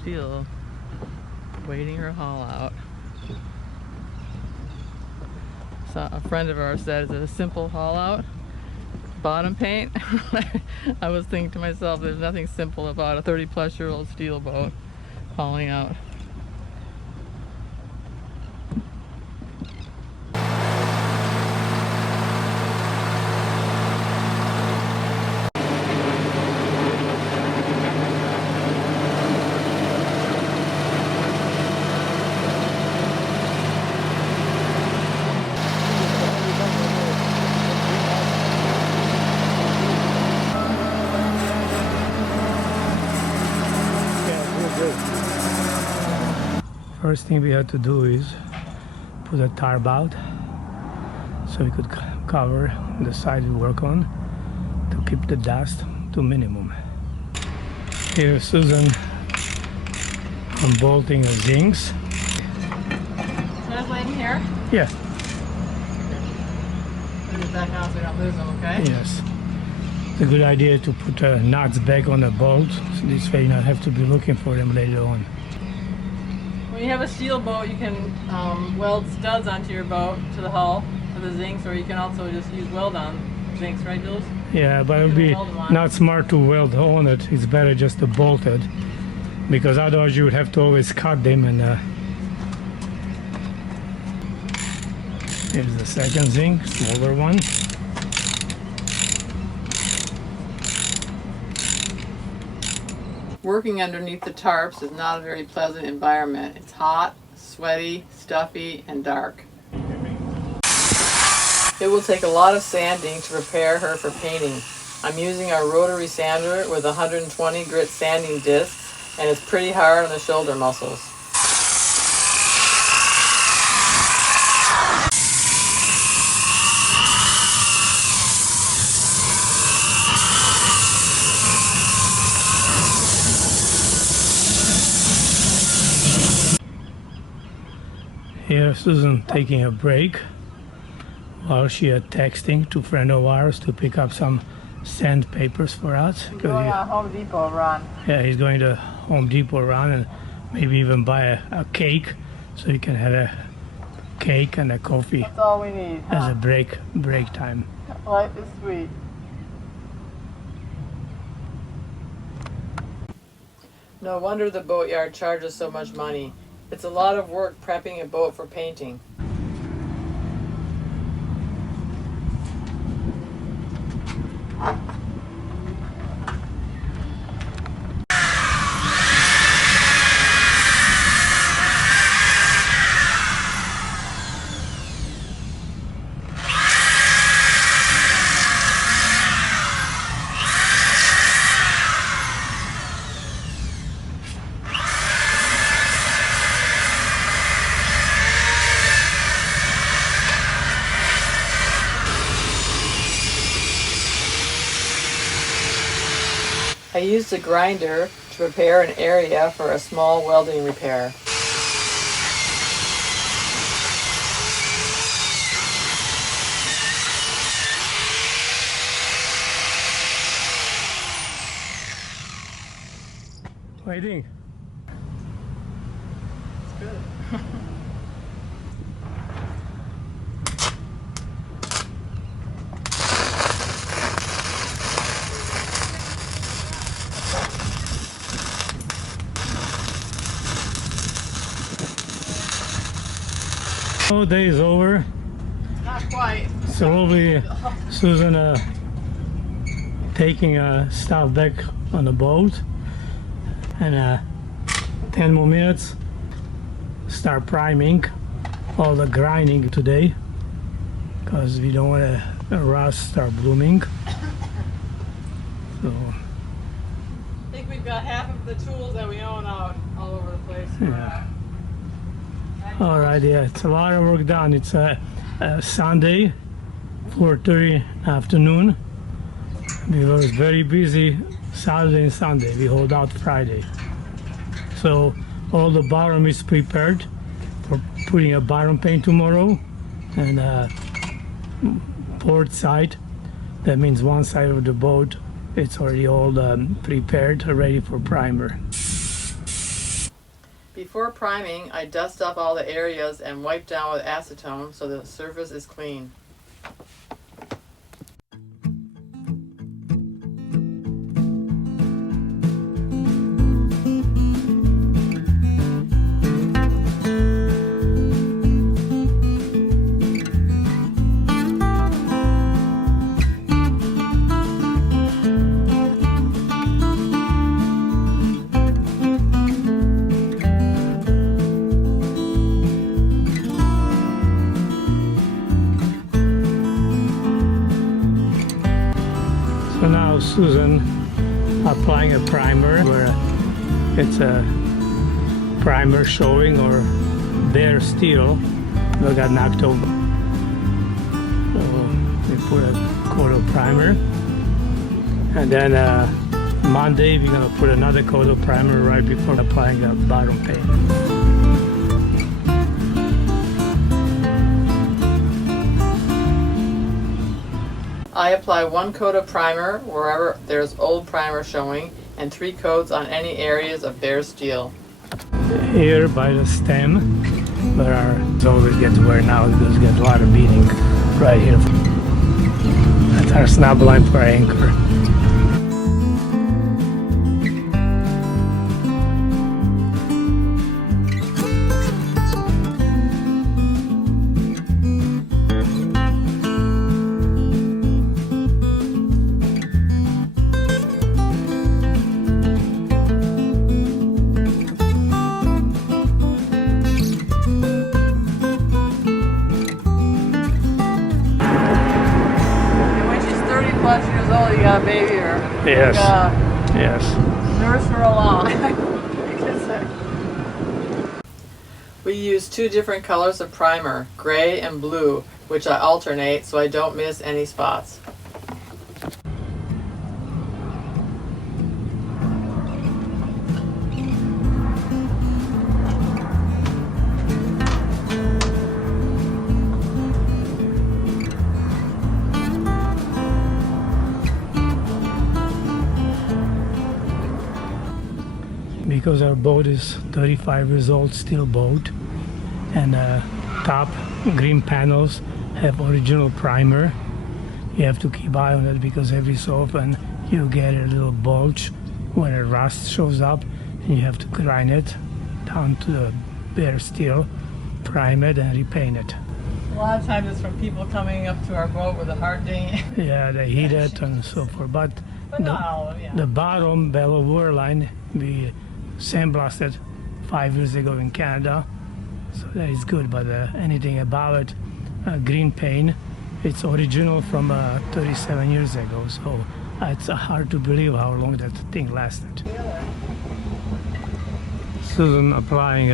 steel, waiting her haul out. So a friend of ours said it's a simple haul out. Bottom paint. I was thinking to myself, there's nothing simple about a 30-plus-year-old steel boat hauling out. First thing we had to do is put a tarp out so we could cover the side we work on to keep the dust to minimum. Here Susan unbolting the zincs. Can I lay them here? Yeah. Put these back on so we don't lose them, okay? Yes. It's a good idea to put nuts back on the bolt, so this way you not have to be looking for them later on. When you have a steel boat, you can weld studs onto your boat to the hull for the zincs, or you can also just use weld-on zincs, right, Jules? Yeah, but it would be not smart to weld on it. It's better just to bolt it, because otherwise you would have to always cut them. And here's the second zinc, smaller one. Working underneath the tarps is not a very pleasant environment. It's hot, sweaty, stuffy, and dark. It will take a lot of sanding to prepare her for painting. I'm using our rotary sander with 120 grit sanding discs, and it's pretty hard on the shoulder muscles. Here Susan taking a break while she is texting to a friend of ours to pick up some sandpapers for us. He's going on a Home Depot run. Yeah, he's going to Home Depot run and maybe even buy a cake so he can have a cake and a coffee. That's all we need, huh? As a break time. Life is sweet. No wonder the boatyard charges so much money. It's a lot of work prepping a boat for painting. I used a grinder to prepare an area for a small welding repair. What do you think? It's good. Day is over. Not quite. Slowly Susan taking stuff back on the boat, and 10 more minutes start priming all the grinding today, because we don't want the rust start blooming. So I think we've got half of the tools that we own out all over the place. yeah. All right, yeah, it's a lot of work done. It's a Sunday, 4:30 afternoon. We were very busy Saturday and Sunday. We hold out Friday. So all the bottom is prepared for putting a bottom paint tomorrow, and port side, that means one side of the boat, it's already all prepared, ready for primer. Before priming, I dust up all the areas and wipe down with acetone so the surface is clean. So now Susan applying a primer where it's a primer showing or bare steel that got knocked over. So we put a coat of primer, and then Monday we're gonna put another coat of primer right before applying the bottom paint. I apply 1 coat of primer wherever there's old primer showing and 3 coats on any areas of bare steel. Here by the stem, where our always gets worn out because we get a lot of beating right here. That's our snap line for our anchor. Plus years old, you got a baby or Yes. you gotta Yes. nurse her along. We use 2 different colors of primer, gray and blue, which I alternate so I don't miss any spots. Because our boat is 35 years old, steel boat, and top green panels have original primer. You have to keep eye on it because every so often you get a little bulge when a rust shows up, and you have to grind it down to the bare steel, prime it, and repaint it. A lot of times it's from people coming up to our boat with a hardening. Yeah, they heat it and so forth. But not all of them, yeah. the bottom bellow water line we sandblasted 5 years ago in Canada, so that is good. But anything about it, green paint, it's original from 37 years ago, so it's hard to believe how long that thing lasted. Susan applying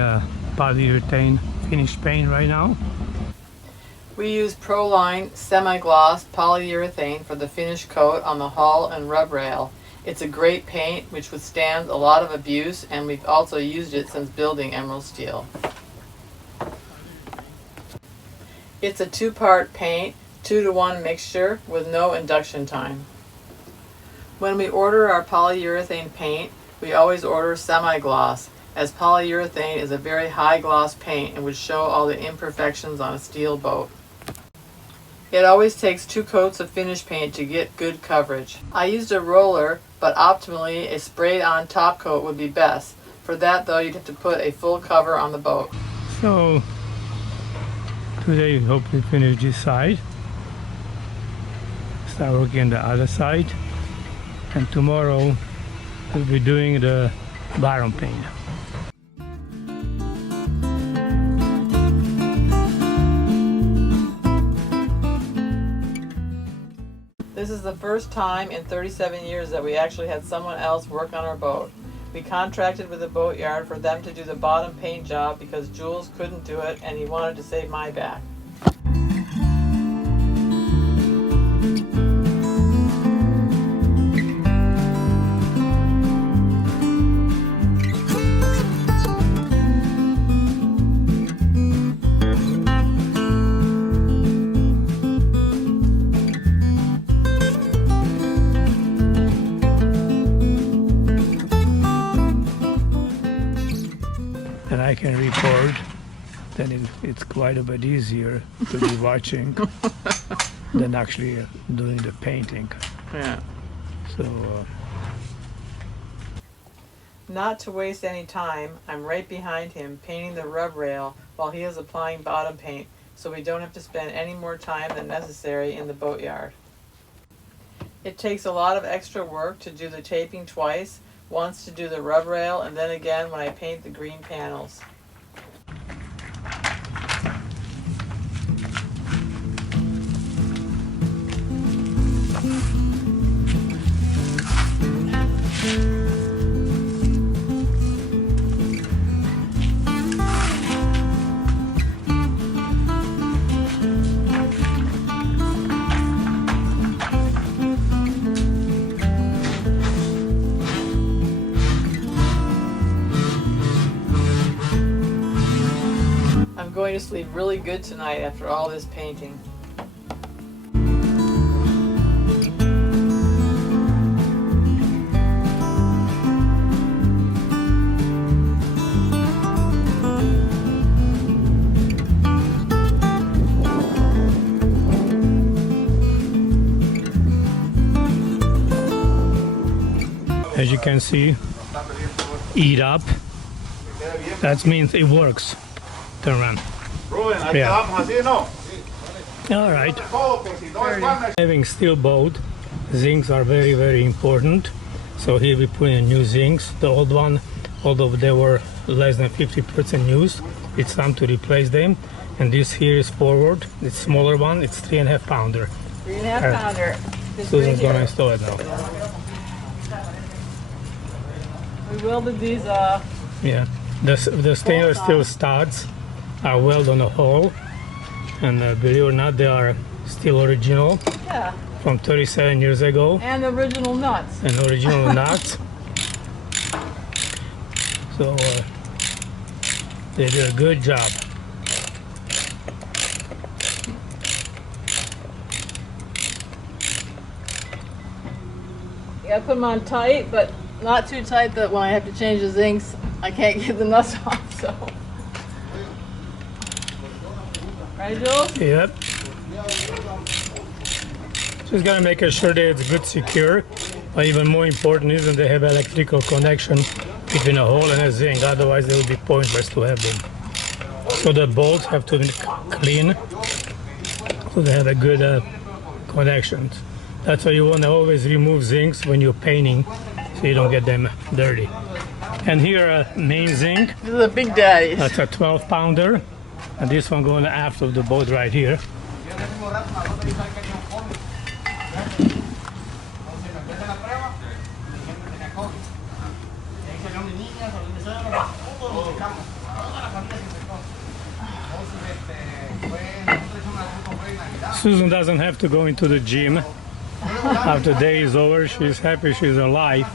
polyurethane finish paint right now. We use Proline semi-gloss polyurethane for the finish coat on the hull and rub rail. It's a great paint which withstands a lot of abuse, and we've also used it since building Emerald Steel. It's a 2-part paint, 2-to-1 mixture with no induction time. When we order our polyurethane paint, we always order semi-gloss, as polyurethane is a very high gloss paint and would show all the imperfections on a steel boat. It always takes 2 coats of finish paint to get good coverage. I used a roller, but optimally a sprayed on top coat would be best. For that though, you'd have to put a full cover on the boat. So today we hope to finish this side, start working on the other side, and tomorrow we'll be doing the bottom paint. This is the first time in 37 years that we actually had someone else work on our boat. We contracted with the boatyard for them to do the bottom paint job because Jules couldn't do it and he wanted to save my back. I can report, then it's quite a bit easier to be watching than actually doing the painting. Yeah. So Not to waste any time, I'm right behind him painting the rub rail while he is applying bottom paint, so we don't have to spend any more time than necessary in the boatyard. It takes a lot of extra work to do the taping twice, once to do the rub rail and then again when I paint the green panels. I'm going to sleep really good tonight after all this painting. as you can see, eat up. That means it works. Turn around. Yeah. All right. Having steel boat, zincs are very, very important. So here we put in new zincs. The old one, although they were less than 50% used, it's time to replace them. And this here is forward. It's smaller one. It's 3.5 pounder. 3.5 pounder. Susan's gonna install it now. We welded these. Yeah. The stainless steel studs are welded on a hole, and believe it or not, they are still original. Yeah. From 37 years ago. And original nuts. And original nuts. So they did a good job. You gotta put them on tight, but not too tight that when I have to change the zincs, I can't get the nuts off, so. Right, Jules? Yep. Just gotta make sure that it's good secure. But even more important is that they have electrical connection between a hole and a zinc, otherwise they will be pointless to have them. So the bolts have to be clean, so they have a good connection. That's why you want to always remove zincs when you're painting, so you don't get them dirty. And here main zinc. This is a big daddy. That's a 12 pounder. And this one going aft of the boat right here. Susan doesn't have to go into the gym. After the day is over, she's happy she's alive.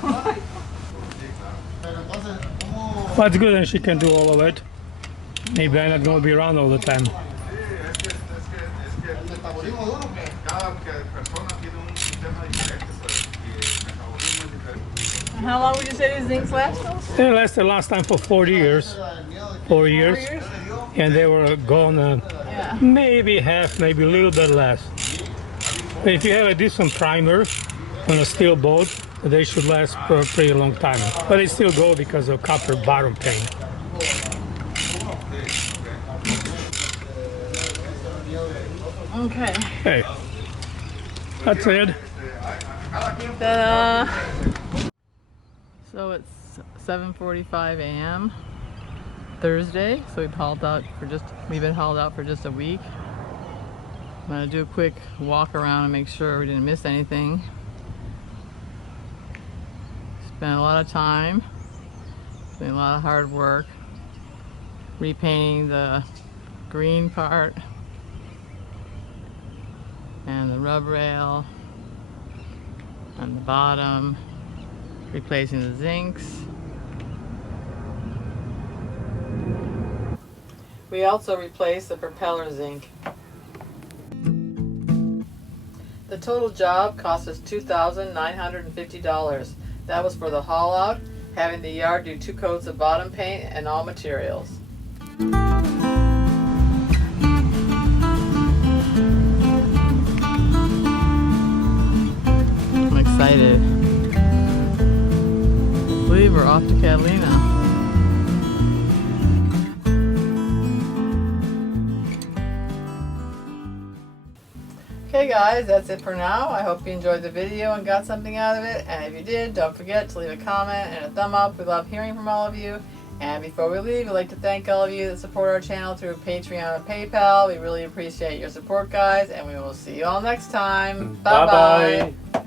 But it's good and she can do all of it. Maybe I'm not going to be around all the time. How long would you say these zincs last? They lasted last time for 40 years. 4 years. And they were gone maybe half, maybe a little bit less. But if you have a decent primer on a steel boat, they should last for a pretty long time. But they still go because of copper bottom paint. Okay. Okay. That's it. So it's 7:45 a.m. Thursday. So we've been hauled out for just a week. I'm gonna do a quick walk around and make sure we didn't miss anything. Spent a lot of time, doing a lot of hard work, repainting the green part and the rub rail on the bottom, replacing the zincs. We also replaced the propeller zinc. The total job cost us $2,950. That was for the haul out, having the yard do 2 coats of bottom paint and all materials. excited. I believe we're off to Catalina. Okay guys, that's it for now. I hope you enjoyed the video and got something out of it. And if you did, don't forget to leave a comment and a thumb up. We love hearing from all of you. And before we leave, we'd like to thank all of you that support our channel through Patreon and PayPal. We really appreciate your support, guys. And we will see you all next time. Bye-bye.